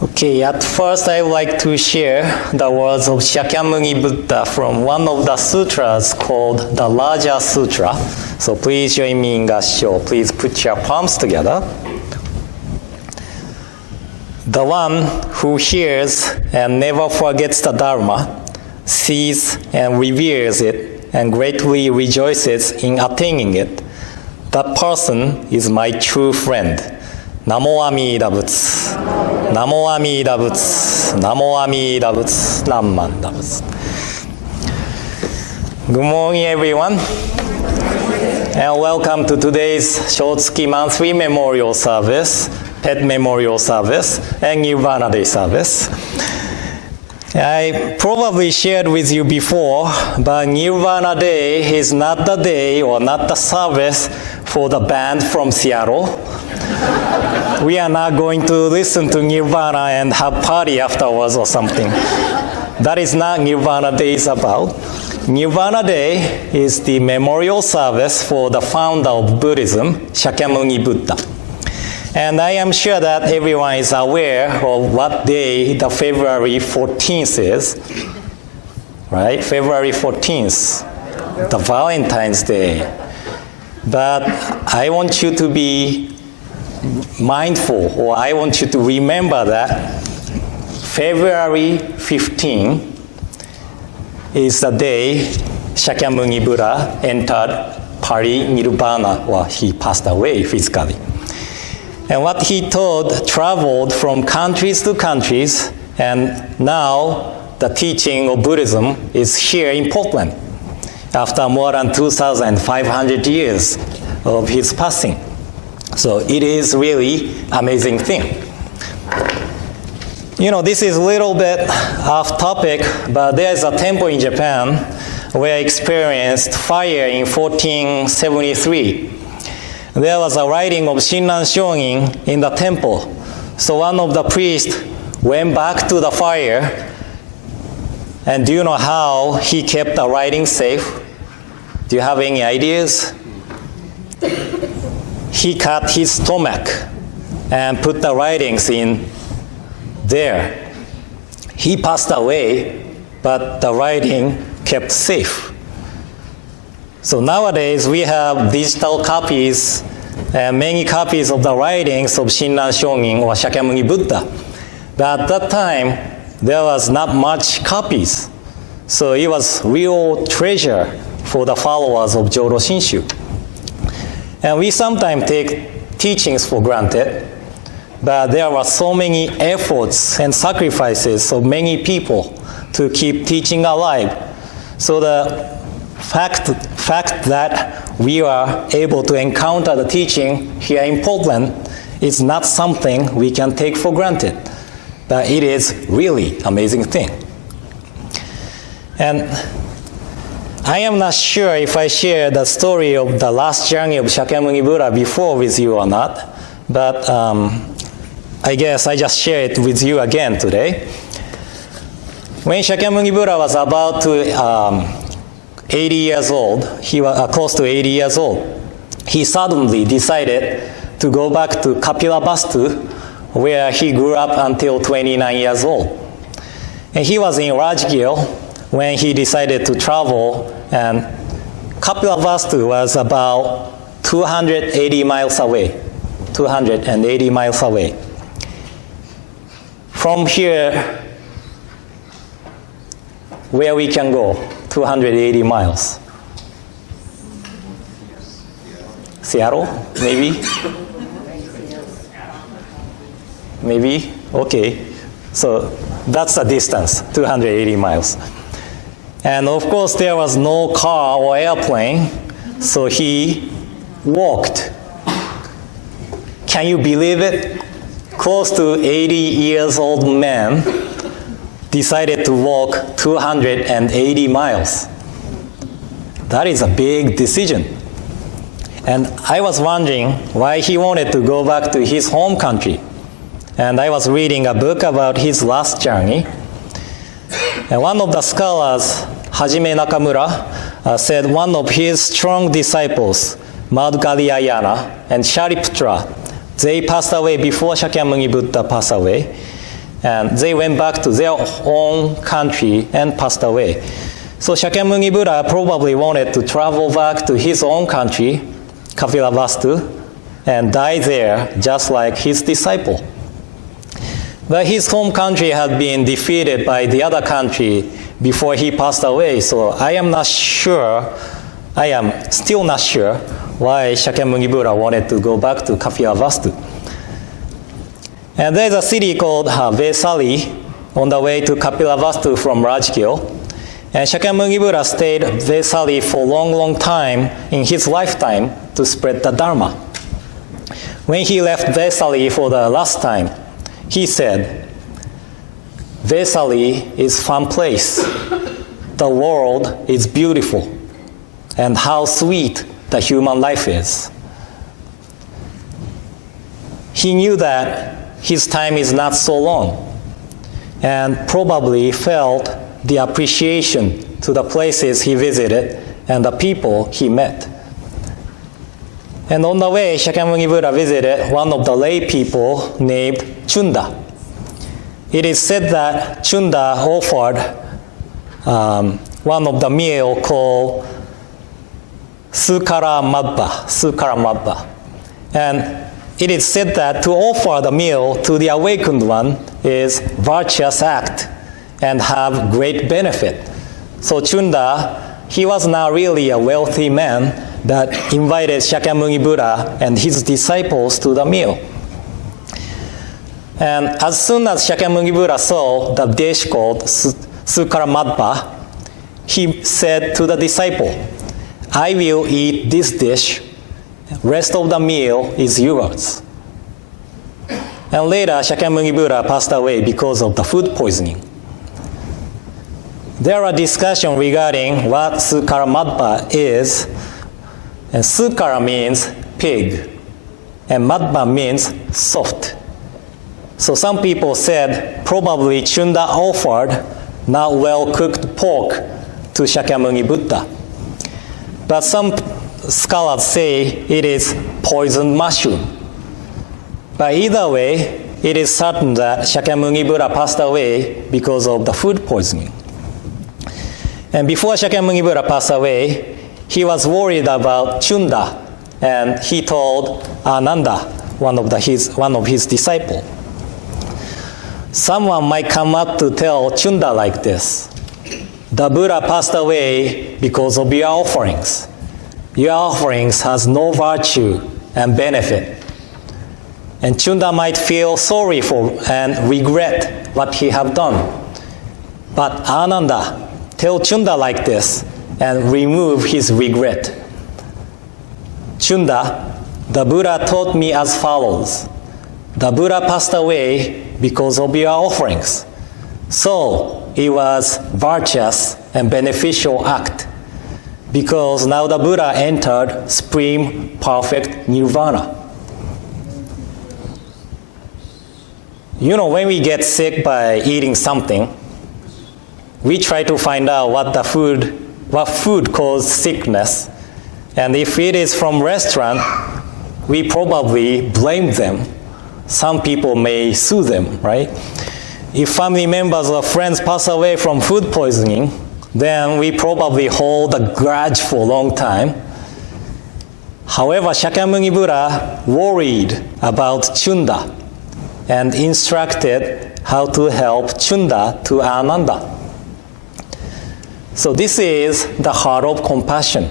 Okay, at first I would like to share the words of Shakyamuni Buddha from one of the sutras called the Raja Sutra. So please join me in Gassho. Please put your palms together. The one who hears and never forgets the Dharma, sees and reveres it, and greatly rejoices in attaining it, that person is my true friend. Namo Amida Butsu. Namo Amida Butsu. Namo Amida Butsu. Namanda Butsu. Good morning, everyone. And welcome to today's Shotsuki monthly memorial service, pet memorial service, and Nirvana Day service. I probably shared with you before, but Nirvana Day is not the day or not the service for the band from Seattle. We are not going to listen to Nirvana and have party afterwards or something. That is not Nirvana Day is about. Nirvana Day is the memorial service for the founder of Buddhism, Shakyamuni Buddha. And I am sure that everyone is aware of what day the February 14th is, right? February 14th, the Valentine's Day. But I want you to be mindful, or I want you to remember that February 15 is the day Shakyamuni Buddha entered Nirvana, or he passed away physically. And what he taught traveled from countries to countries, and now the teaching of Buddhism is here in Portland after more than 2,500 years of his passing. So it is really amazing thing. You know, this is a little bit off topic, but there's a temple in Japan where I experienced fire in 1473. There was a writing of Shinran Shonin in the temple. So one of the priests went back to the fire, and do you know how he kept the writing safe? Do you have any ideas? He cut his stomach and put the writings in there. He passed away, but the writing kept safe. So nowadays we have digital copies and many copies of the writings of Shinran Shonin or Shakyamuni Buddha. But at that time, there was not much copies. So it was real treasure for the followers of Jodo Shinshu. And we sometimes take teachings for granted, but there were so many efforts and sacrifices of many people to keep teaching alive. So the fact that we are able to encounter the teaching here in Portland is not something we can take for granted, but it is really amazing thing. And I am not sure if I shared the story of the last journey of Shakyamuni Buddha before with you or not, but I guess I just share it with you again today. When Shakyamuni Buddha was about to 80 years old, he was close to 80 years old, he suddenly decided to go back to Kapilavastu, where he grew up until 29 years old. And he was in Rajgir when he decided to travel, and Kapilavastu was about 280 miles away. 280 miles away. From here, where we can go, 280 miles. Seattle, maybe? Maybe? Okay. So that's the distance, 280 miles. And of course, there was no car or airplane, so he walked. Can you believe it? Close to 80 years old man decided to walk 280 miles. That is a big decision. And I was wondering why he wanted to go back to his home country. And I was reading a book about his last journey. And one of the scholars, Hajime Nakamura, said one of his strong disciples, Madhgalyayana and Shariputra, they passed away before Shakyamuni Buddha passed away. And they went back to their own country and passed away. So Shakyamuni Buddha probably wanted to travel back to his own country, Kapilavastu, and die there just like his disciple. But his home country had been defeated by the other country before he passed away, so I am still not sure why Shakyamuni Buddha wanted to go back to Kapilavastu. And there's a city called Vesali on the way to Kapilavastu from Rajgir. And Shakyamuni Buddha stayed Vesali for a long, long time in his lifetime to spread the Dharma. When he left Vesali for the last time, he said, Vesali is fun place. The world is beautiful. And how sweet the human life is. He knew that his time is not so long, and probably felt the appreciation to the places he visited and the people he met. And on the way, Shakyamuni Buddha visited one of the lay people named Chunda. It is said that Chunda offered one of the meal called Sugahara Madba. And it is said that to offer the meal to the awakened one is virtuous act and have great benefit. So Chunda, he was not really a wealthy man that invited Shakyamuni Buddha and his disciples to the meal. And as soon as Shakyamuni Buddha saw the dish called Sugahara Madba, he said to the disciple, I will eat this dish. Rest of the meal is yours. And later, Shakyamuni Buddha passed away because of the food poisoning. There are discussions regarding what Sugahara Madba is. And Sugahara means pig, and Madba means soft. So some people said probably Chunda offered not well-cooked pork to Shakyamuni Buddha. But some scholars say it is poisoned mushroom. But either way, it is certain that Shakyamuni Buddha passed away because of the food poisoning. And before Shakyamuni Buddha passed away, he was worried about Chunda, and he told Ananda, one of his disciples. Someone might come up to tell Chunda like this: the Buddha passed away because of your offerings. Your offerings has no virtue and benefit. And Chunda might feel sorry for and regret what he have done. But Ananda, tell Chunda like this and remove his regret. Chunda, the Buddha taught me as follows: the Buddha passed away because of your offerings. So it was virtuous and beneficial act, because now the Buddha entered supreme perfect Nirvana. You know, when we get sick by eating something, we try to find out what food caused sickness. And if it is from restaurant, we probably blame them. Some people may sue them, right? If family members or friends pass away from food poisoning, then we probably hold a grudge for a long time. However, Shakyamuni Buddha worried about Chunda and instructed how to help Chunda to Ananda. So this is the heart of compassion.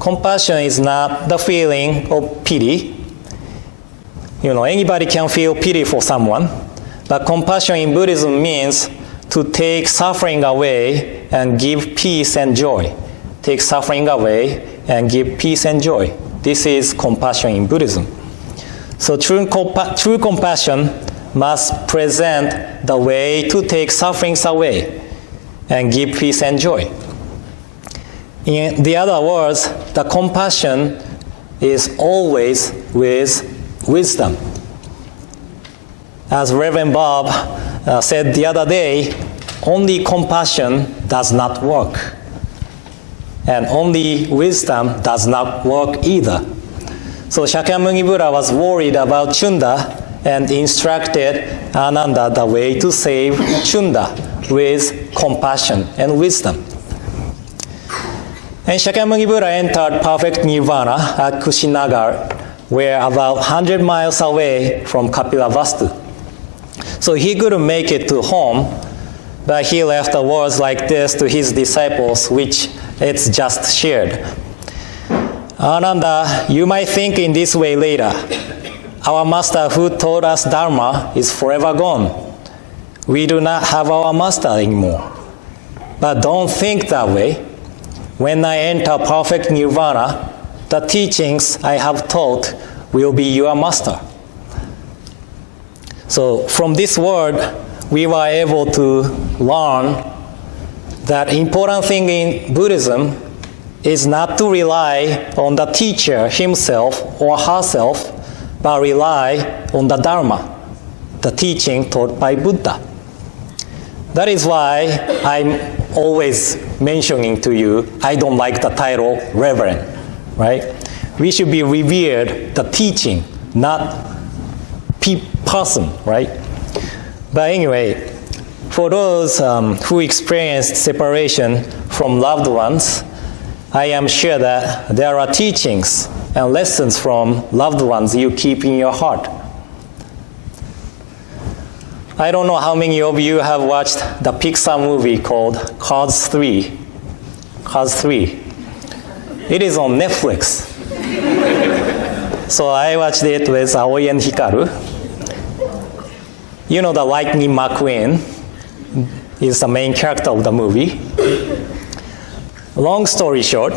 Compassion is not the feeling of pity. You know, anybody can feel pity for someone, but compassion in Buddhism means to take suffering away and give peace and joy. Take suffering away and give peace and joy. This is compassion in Buddhism. So true compassion must present the way to take sufferings away and give peace and joy. In the other words, the compassion is always with wisdom. As Reverend Bob said the other day, only compassion does not work. And only wisdom does not work either. So Shakyamuni Buddha was worried about Chunda and instructed Ananda the way to save Chunda with compassion and wisdom. And Shakyamuni Buddha entered perfect nirvana at Kushinagar, where about 100 miles away from Kapilavastu. So he couldn't make it to home, but he left the words like this to his disciples, which it's just shared. Ananda, you might think in this way later. Our master who taught us Dharma is forever gone. We do not have our master anymore. But don't think that way. When I enter perfect nirvana, the teachings I have taught will be your master. So from this word, we were able to learn that important thing in Buddhism is not to rely on the teacher himself or herself, but rely on the Dharma, the teaching taught by Buddha. That is why I'm always mentioning to you, I don't like the title Reverend, right? We should be revered the teaching, not person, right? But anyway, for those who experienced separation from loved ones, I am sure that there are teachings and lessons from loved ones you keep in your heart. I don't know how many of you have watched the Pixar movie called Cars 3. Cars 3. It is on Netflix. So I watched it with Aoi and Hikaru. You know the Lightning McQueen is the main character of the movie. Long story short,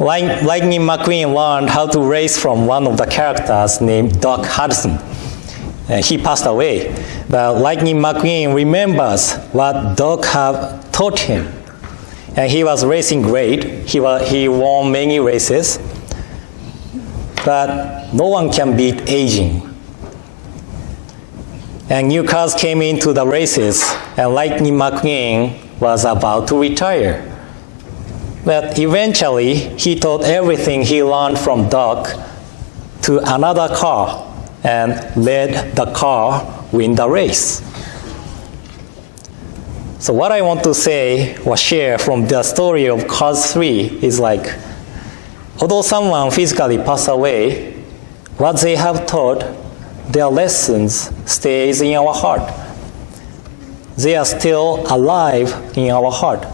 Lightning McQueen learned how to race from one of the characters named Doc Hudson. He passed away. But Lightning McQueen remembers what Doc had taught him. And he was racing great. He won many races. But no one can beat aging. And new cars came into the races, and Lightning McQueen was about to retire. But eventually, he taught everything he learned from Doc to another car and led the car win the race. So what I want to say or share from the story of Cars 3 is like, although someone physically passed away, what they have taught, their lessons stays in our heart. They are still alive in our heart.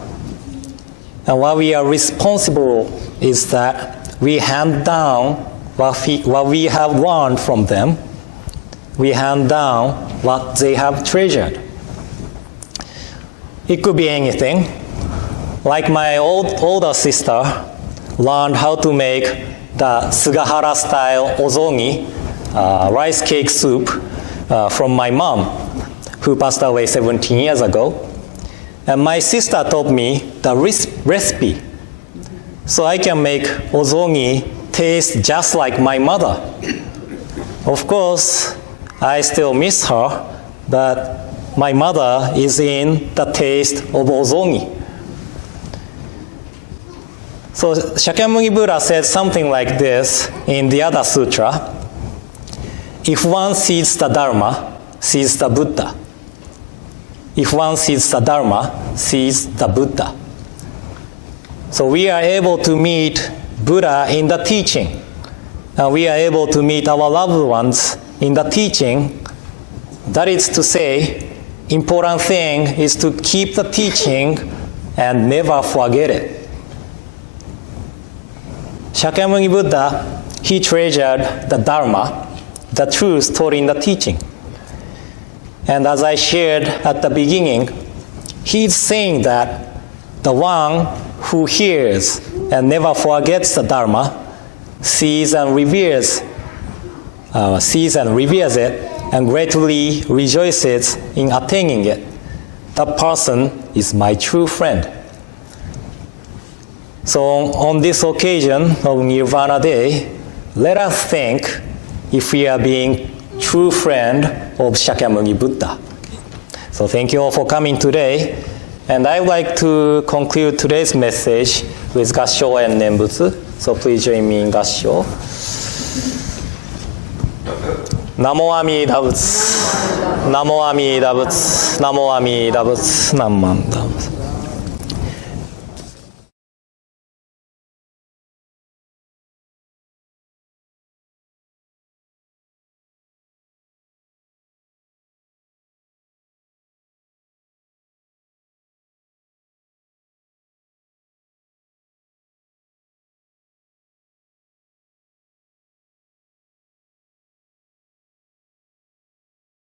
And what we are responsible is that we hand down what we have learned from them. We hand down what they have treasured. It could be anything. Like my older sister learned how to make the Sugahara style ozongi, rice cake soup, from my mom, who passed away 17 years ago. And my sister taught me the recipe, so I can make ozongi taste just like my mother. Of course, I still miss her, but my mother is in the taste of ozongi. So Shakyamuni Buddha said something like this in the other sutra: if one sees the Dharma, sees the Buddha. If one sees the Dharma, sees the Buddha. So we are able to meet Buddha in the teaching. And we are able to meet our loved ones in the teaching. That is to say, important thing is to keep the teaching and never forget it. Shakyamuni Buddha, he treasured the Dharma, the truth taught in the teaching. And as I shared at the beginning, he's saying that the one who hears and never forgets the Dharma sees and reveres it and greatly rejoices in attaining it. That person is my true friend. So on this occasion of Nirvana Day, let us think if we are being true friend of Shakyamuni Buddha. So thank you all for coming today. And I would like to conclude today's message with Gassho and Nembutsu. So please join me in Gassho. ナモアミダ仏ナモアミダ仏ナモアミダ仏何万ダ仏